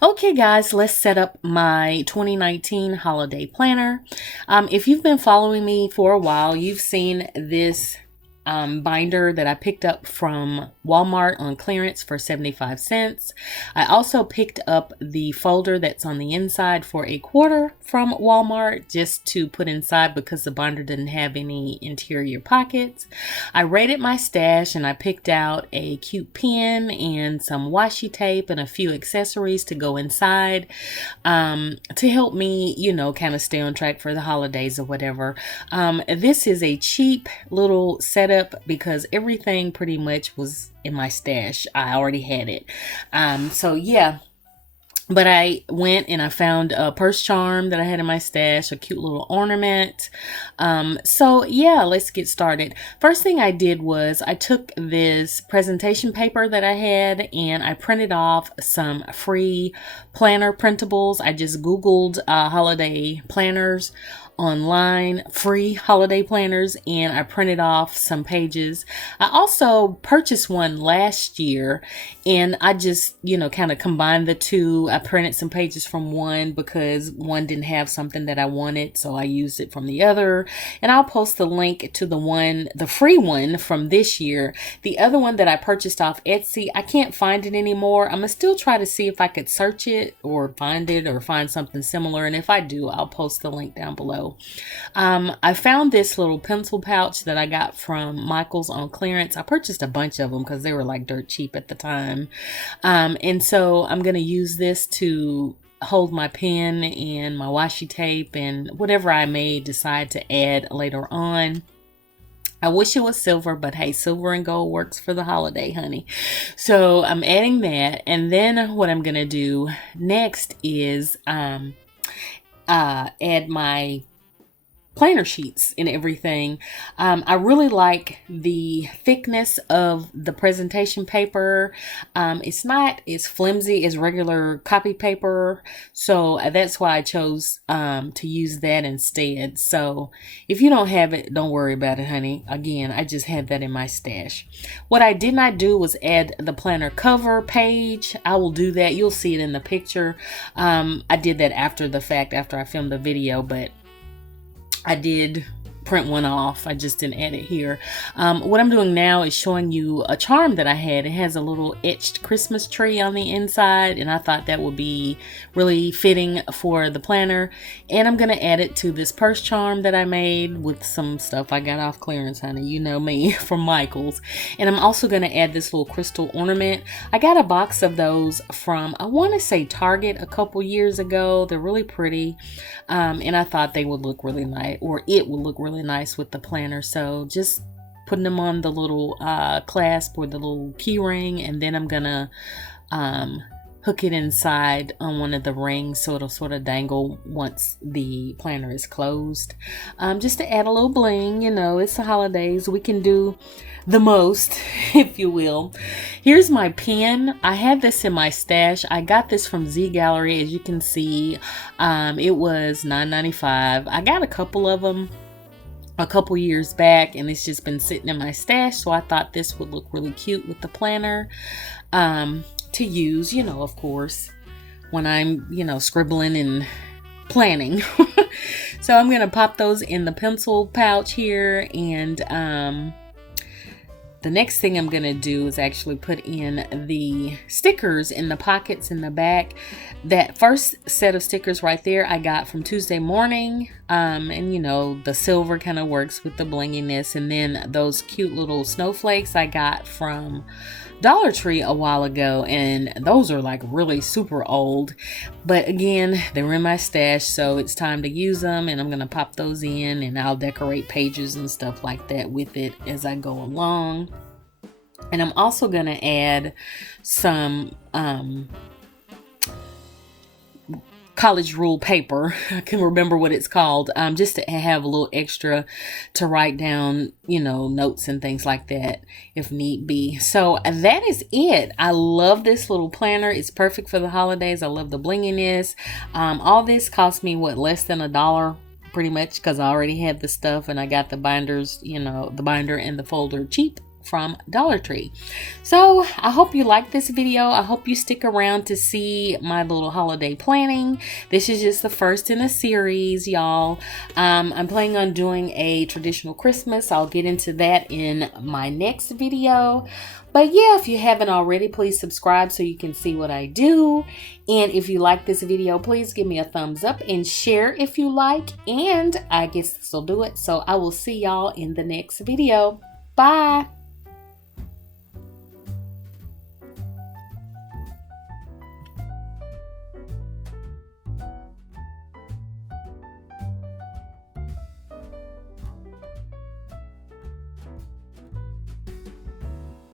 Okay, guys, let's set up my 2019 holiday planner. If you've been following me for a while, you've seen this binder that I picked up from Walmart on clearance for 75 cents. I also picked up the folder that's on the inside for a quarter from Walmart just to put inside because the binder didn't have any interior pockets. I raided my stash and I picked out a cute pen and some washi tape and a few accessories to go inside to help me, kind of stay on track for the holidays or whatever. This is a cheap little setup because everything pretty much was in my stash. I already had it. So yeah. But I went and I found a purse charm that I had in my stash, a cute little ornament. So yeah, let's get started. First thing I did was I took this presentation paper that I had and I printed off some free planner printables. I just Googled holiday planners online, free holiday planners, and I printed off some pages. I also purchased one last year and I just, kind of combined the two. I printed some pages from one because one didn't have something that I wanted, so I used it from the other. And I'll post the link to the free one from this year. The other one that I purchased off Etsy, I can't find it anymore. I'm gonna still try to see if I could search it or find something similar. And if I do, I'll post the link down below. I found this little pencil pouch that I got from Michael's on clearance. I purchased a bunch of them because they were like dirt cheap at the time. And so I'm going to use this to hold my pen and my washi tape and whatever I may decide to add later on. I wish it was silver, but hey, silver and gold works for the holiday, honey. So I'm adding that. And then what I'm going to do next is add my planner sheets and everything. I really like the thickness of the presentation paper. It's not as flimsy as regular copy paper, so that's why I chose to use that instead. So if you don't have it, don't worry about it, honey. Again, I just had that in my stash. What I did not do was add the planner cover page. I will do that. You'll see it in the picture. I did that after the fact, after I filmed the video, but I did print one off. I just didn't add it here. What I'm doing now is showing you a charm that I had. It has a little etched Christmas tree on the inside, and I thought that would be really fitting for the planner. And I'm going to add it to this purse charm that I made with some stuff I got off clearance, honey. You know me, from Michael's. And I'm also going to add this little crystal ornament. I got a box of those from, I want to say, Target a couple years ago. They're really pretty. And I thought they would look really nice, or it would look really nice with the planner. So just putting them on the little clasp or the little key ring, and then I'm gonna hook it inside on one of the rings so it'll sort of dangle once the planner is closed, just to add a little bling. It's the holidays, we can do the most, if you will. Here's my pen. I had this in my stash. I got this from Gallerie, as you can see. It was $9.95. I got a couple of them a couple years back, and it's just been sitting in my stash, so I thought this would look really cute with the planner to use, of course, when I'm, scribbling and planning. So I'm gonna pop those in the pencil pouch here, and the next thing I'm going to do is actually put in the stickers in the pockets in the back. That first set of stickers right there I got from Tuesday Morning. And the silver kind of works with the blinginess. And then those cute little snowflakes I got from Dollar Tree a while ago, and those are like really super old, but again, they were in my stash, so it's time to use them, and I'm gonna pop those in, and I'll decorate pages and stuff like that with it as I go along. And I'm also gonna add some college rule paper. I can remember what it's called, just to have a little extra to write down, notes and things like that if need be. So that is it. I love this little planner. It's perfect for the holidays. I love the blinginess. All this cost me less than $1 pretty much, because I already had the stuff and I got the binders, the binder and the folder cheap. from Dollar Tree. So I hope you like this video. I hope you stick around to see my little holiday planning. This is just the first in a series, y'all. I'm planning on doing a traditional Christmas. I'll get into that in my next video. But yeah, if you haven't already, please subscribe so you can see what I do. And if you like this video, please give me a thumbs up and share if you like. And I guess this will do it. So I will see y'all in the next video. Bye.